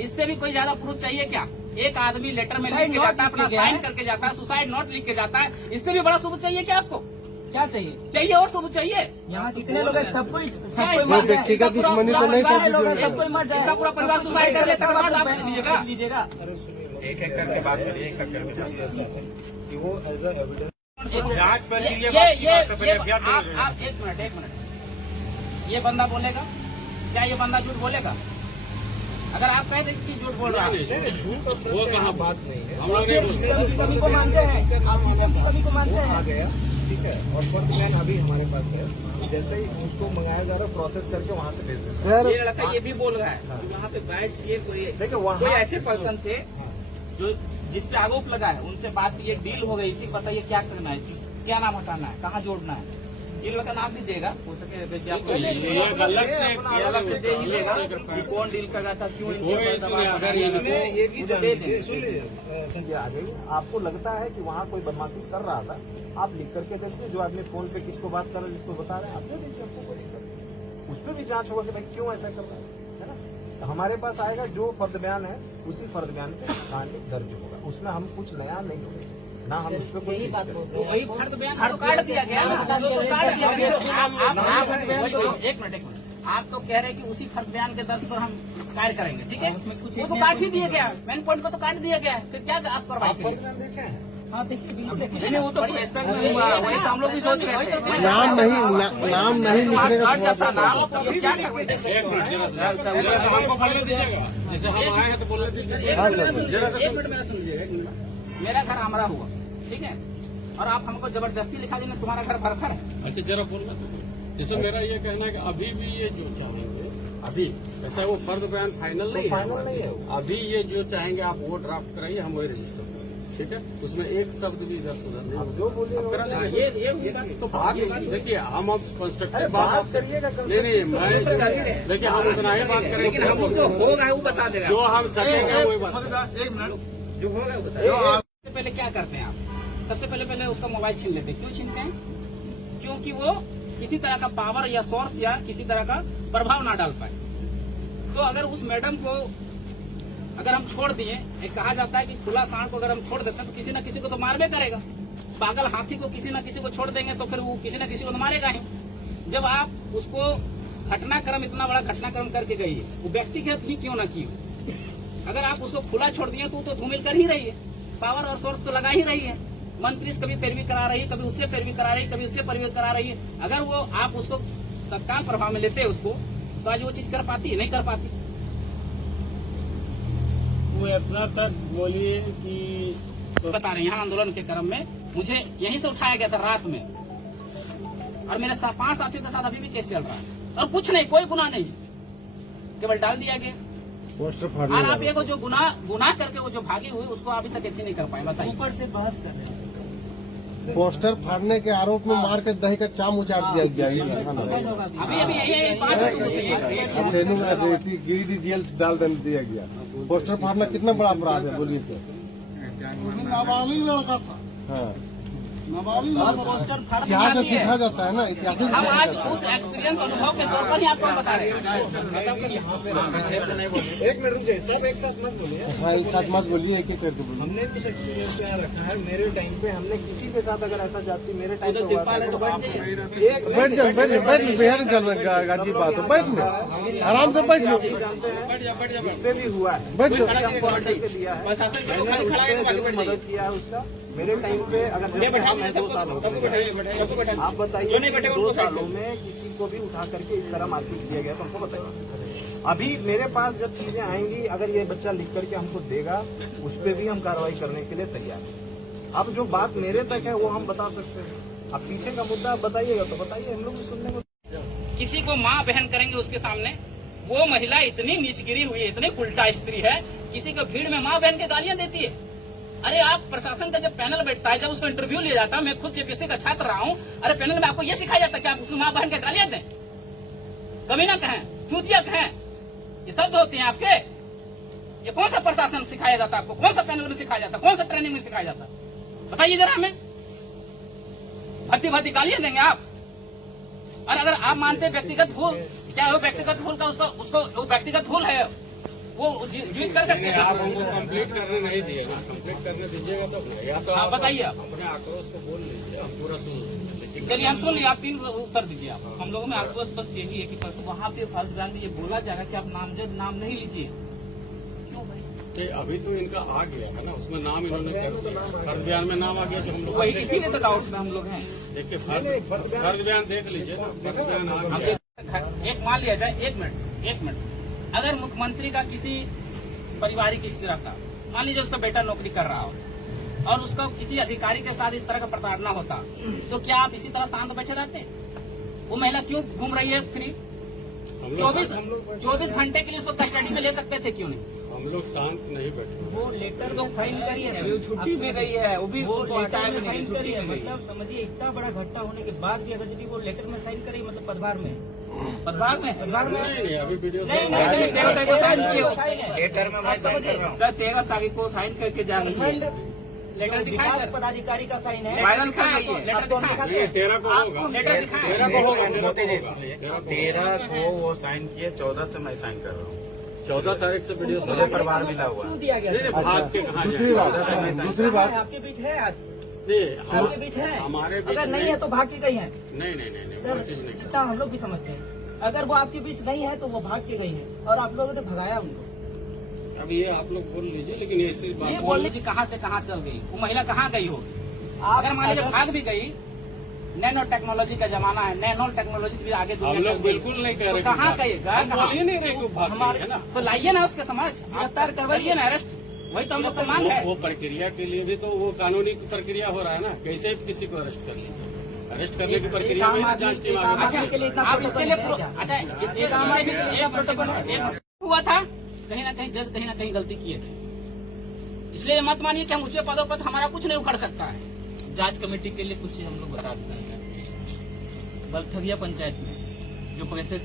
इससे भी कोई ज्यादा प्रूफ चाहिए क्या? एक आदमी लेटर में लिख के जाता है, अपना साइन करके जाता है, सुसाइड नोट लिख के जाता है, इससे भी बड़ा सबूत चाहिए क्या आपको? क्या चाहिए? चाहिए और सबूत चाहिए। यहाँ जितने लोग हैं सब कोई व्यक्तिगत दुश्मनी तो नहीं सब कोई मर जाए, इसका पूरा परिवार सुसाइड कर लेता है, बाद आप लीजिएगा। एक एक करके बात करिए, एक एक करके कि वो एज ए एविडेंस जांच पर ये आप एक मिनट, ये बंदा बोलेगा क्या? ये बंदा झूठ बोलेगा? अगर आप कह दें कि झूठ बोल रहा है, वो कहाँ बात नहीं है। हम लोग कभी को मानते हैं, आप कभी को मानते हैं। आ गया, ठीक है, और फर्स्ट मैन अभी हमारे पास है। जैसे ही उसको मंगाया जा रहा है, प्रोसेस करके वहाँ से भेज देते। ये लड़का ये भी बोल रहा है कि वहाँ पे बैठ के कोई ऐसे पर्सन थे जो जिसपे आरोप लगा है, उनसे बात ये डील हो गई, इसी बताइए क्या करना है, क्या नाम हटाना है, कहाँ जोड़ना है। ये लड़का नाम भी देगा, हो सके अलग से दे ही देगा कि कौन डील कर रहा था, क्यों ये भी संजय आ गई। आपको लगता है कि वहाँ कोई बदमाशी कर रहा था, आप लिख करके देखिए। जो आदमी फोन पे किसको बात कर रहा है, जिसको बता रहे हैं, आप दे दीजिए, आपको कोई दिक्कत। उस पर भी जांच होगा कि भाई क्यों ऐसा कर रहा है ना। तो हमारे पास आएगा जो फर्द बयान है, उसी फर्द बयान पे कहानी दर्ज होगा। उसमें हम कुछ नया नहीं होगा ना, हम उस पर कोई बात वही फर्द बयान तो काट दिया गया, एक मिनट, आप तो कह रहे हैं कि उसी फर्द बयान के दर्ज पर हम कार्य करेंगे, ठीक है? वो तो काट ही दिया गया, मेन पॉइंट को तो काट दिया गया है, फिर क्या आप करवाएंगे? हाँ देखिए, नहीं, वो तो ऐसा नहीं हुआ, वही तो हम लोग भी सोच रहे थे। नाम नहीं लिखने का जैसा नाम क्या जैसे हम आए हैं तो बोलने दीजिए। एक मिनट मेरा सुनिए। मेरा घर आमरा हुआ, ठीक है, और आप हमको जबरदस्ती लिखा देंगे तुम्हारा घर भरखर है। अच्छा जरा बोलना तो। जैसे मेरा ये कहना है कि अभी भी ये जो चाहेंगे, अभी ऐसा वो फर्द बयान फाइनल नहीं है, अभी ये जो चाहेंगे आप वो ड्राफ्ट कराइए, हम वही रजिस्टर करेंगे, ठीक है? उसमें एक शब्द भी इधर सुधर नहीं, जो बोलिए ये तो बात देखिए, हम अब कंस्ट्रक्टिव बात करिएगा। नहीं, मैं देखिए हम उतना ही बात करेंगे, लेकिन हम उसको होगा वो बता देगा, जो हम सकेंगे वही बात। एक मिनट, जो होगा वो बताएगा। सबसे पहले क्या करते हैं आप? सबसे पहले उसका मोबाइल छीन लेते हैं। क्यों छीनते हैं? क्योंकि वो किसी तरह का पावर या सोर्स या किसी तरह का प्रभाव ना डाल पाए। तो अगर उस मैडम को अगर हम छोड़ दिए, एक कहा जाता है कि खुला सांड को अगर हम छोड़ देते हैं तो किसी न किसी को तो मारबे करेगा। पागल हाथी को किसी न किसी को छोड़ देंगे तो फिर वो किसी न किसी को तो मारेगा ही। जब आप उसको घटनाक्रम, इतना बड़ा घटनाक्रम करके गई है, वो व्यक्तिगत ही क्यों ना की हो, अगर आप उसको खुला छोड़ दिए तो धूमिल कर ही रही है, पावर और सोर्स तो लगा ही रही है। मंत्री कभी पैरवी करा रही है, कभी उससे पैरवी करा रही है, कभी उससे पैरवी करा रही है। अगर वो आप उसको तत्काल प्रभाव में लेते उसको, तो आज वो चीज कर पाती? नहीं कर पाती। वो इतना तक बोलिए कि बता रहे हैं, यहाँ आंदोलन के क्रम में मुझे यहीं से उठाया गया था रात में, और मेरे 5 साथियों के साथ अभी भी केस चल रहा है, और कुछ नहीं, कोई गुनाह नहीं, केवल डाल दिया गया पोस्टर और फाड़ने आप ये जो गुनाह करके वो जो भागी हुई उसको अभी तक ऐसे नहीं कर पाए। बताइए। ऊपर से बहस कर रहे हैं। पोस्टर फाड़ने के आरोप में मार के दही का चाम उचाट दिया गया। अभी यही 5 अब रेनू रेती गिरिडीह जेल डाल दिया गया। पोस्टर फाड़ना कितना बड़ा अपराध है, बोलिए सर? नाबालिग लड़का था, हाँ, पोस्टर फाड़ इतिहास से सीखा जाता है ना, इतिहास से हम आज उस एक्सपीरियंस अनुभव के तौर पर ही आपको बता रहे हैं। एक मिनट रुकिए, सब एक साथ मत बोलिए। हाँ, एक साथ मत बोलिए, एक एक करके बोलिए। हमने कुछ एक्सपीरियंस क्या रखा है, मेरे टाइम पे हमने किसी के साथ अगर ऐसा जाती, मेरे टाइम पे हुआ था, तो बैठ जाओ, बिहार गाजी बात है, बैठ लो, आराम से बैठ लो, जानते हैं, इस पे भी हुआ है, बैठ लो। दिया है, मैंने मदद किया है उसका। मेरे टाइम पे अगर 2 साल हो गए, आप बताइए 2 सालों में किसी को भी उठा करके इस तरह मारपीट किया गया तो हमको बताइए। अभी मेरे पास जब चीजें आएंगी, अगर ये बच्चा लिख करके हमको देगा, उस पर भी हम कार्रवाई करने के लिए तैयार हैं। अब जो बात मेरे तक है वो हम बता सकते हैं। अब पीछे का मुद्दा आप बताइएगा तो बताइए, हम लोग भी सुनने को। किसी को माँ बहन करेंगे उसके सामने, वो महिला इतनी नीच गिरी हुई है, इतनी उल्टा स्त्री है, किसी को भीड़ में माँ बहन के गालियां देती है। अरे आप प्रशासन का जब पैनल बैठता है, जब उसको इंटरव्यू लिया जाता है, मैं खुद जेपीएससी का छात्र रहा हूँ, अरे पैनल में आपको ये सिखाया जाता है कि आप उसकी माँ बहन के गालियां दें, कभी ना कहें, चूतिया कहें, ये शब्द होते हैं आपके। ये कौन सा प्रशासन सिखाया जाता है आपको? कौन सा पैनल में सिखाया जाता है? कौन सा ट्रेनिंग में सिखाया जाता है? बताइए जरा हमें। भद्दी गालियां देंगे आप? और अगर आप मानते हैं व्यक्तिगत भूल, क्या वो व्यक्तिगत भूल का उसको वो व्यक्तिगत भूल है, वो जीत कर सकते आप हैं। हमको कंप्लीट करने नहीं दिएगा, कंप्लीट करने दीजिएगा तब ना। या तो आप बताइए आप। अपने आक्रोश को बोल लीजिए, हम पूरा सुन लेंगे। लेकिन चलिए हम सुन लिया, आप 3 उत्तर दीजिए आप। हम लोगों में आपको बस यही है कि वहाँ पे फर्स्ट बयान में ये बोला जाएगा कि आप नामजद नाम नहीं लीजिए। क्यों भाई? ये अभी तो इनका आ गया है ना, उसमें नाम इन्होंने कर दिया, फर्ज बयान में नाम आ गया जो हम लोग वही इसीलिए तो डाउट में हम लोग हैं। देखिए फर्ज बयान देख लीजिए ना, फर्ज बयान आ हम गया। एक मान लिया जाए, एक मिनट, अगर मुख्यमंत्री का किसी पारिवारिक स्थिति रहता, मान लीजिए उसका बेटा नौकरी कर रहा हो और उसका किसी अधिकारी के साथ इस तरह का प्रताड़ना होता, तो क्या आप इसी तरह शांत बैठे रहते? वो महिला क्यों घूम रही है फ्री? 24 घंटे के लिए उसको कस्टडी में ले सकते थे, क्यों नहीं? हम लोग शांत नहीं बैठे। वो लेटर तो साइन करी है, वो छुट्टी में गई है, वो भी वो उनको हटाया लेटर में भी नहीं, साइन करी है। छुट्टी में गई। मतलब समझिए इतना बड़ा घटना होने के बाद भी अगर यदि वो लेटर में साइन करी, मतलब पदभार में पदभाग में नहीं, अभी वीडियो नहीं नहीं, नहीं, तेरह तारीख को साइन किए हो। साइन है। लेटर में मैं साइन कर रहा हूँ। सर 13 तारीख को साइन करके जा रही है। लेटर दिखाएं विकास सर, पदाधिकारी का साइन है। वायरल कर रही है। लेटर आपको हम दिखाएं। दिखाते हैं। 13 को होगा, लेटर दिखाएं। 13 को होगा, 13 को वो साइन किए, 14 से मैं साइन कर रहा हूँ। 14 तारीख से वीडियो मुझे परिवार मिला हुआ क्यों है। दिया गया? नहीं, सर? भाग के कहाँ दूसरी जाएगा? दूसरी कहाँ है? बात आपके बीच है आज? नहीं, आपके बीच है? हमारे बीच अगर नहीं नहीं। है तो भाग के गई है। नहीं, सर वो चीज नहीं। इतना हम लोग भी समझते हैं। अगर वो आपके बीच नहीं है तो वो भाग के गई है और आप लोगों ने भगाया उनको। अब ये आप लोग बोल लीजिए, लेकिन ऐसी ये बात बोल लीजिए कहाँ से कहाँ चल गई, वो महिला कहाँ गई होगी? अगर मान लीजिए भाग भी गई, नैनो टेक्नोलॉजी का जमाना है, नैनो टेक्नोलॉजी से भी आगे हम दुनिया लोग चल गई। बिल्कुल नहीं कह तो रहे। कहाँ गई? हम बोल ही नहीं रहे कि भाग गई है ना। तो लाइए ना उसके समझ, गिरफ्तार करवाइए ना, अरेस्ट। वही तो हम लोग का मांग है। वो प्रक्रिया के लिए भी तो वो कानूनी प्रक्रिया हो रहा है ना, कैसे किसी को अरेस्ट कर लिया? अरेस्ट करने की प्रक्रिया में ही जांच टीम आगे अच्छा, के लिए इतना आप इसके लिए प्रोटोकॉल है क्या? अच्छा इसके एक आम आदमी के लिए एक प्रोटोकॉल है। एक हुआ था, कहीं ना कहीं जज कहीं ना कहीं गलती किए थे। इसलिए मत मानिए कि हम ऊंचे पदों पर हमारा कुछ नहीं उखड़ सकता है। जांच कमेटी के लिए कुछ चीज हम लोग बता देते हैं। बलथरिया पंचायत में जो कैसे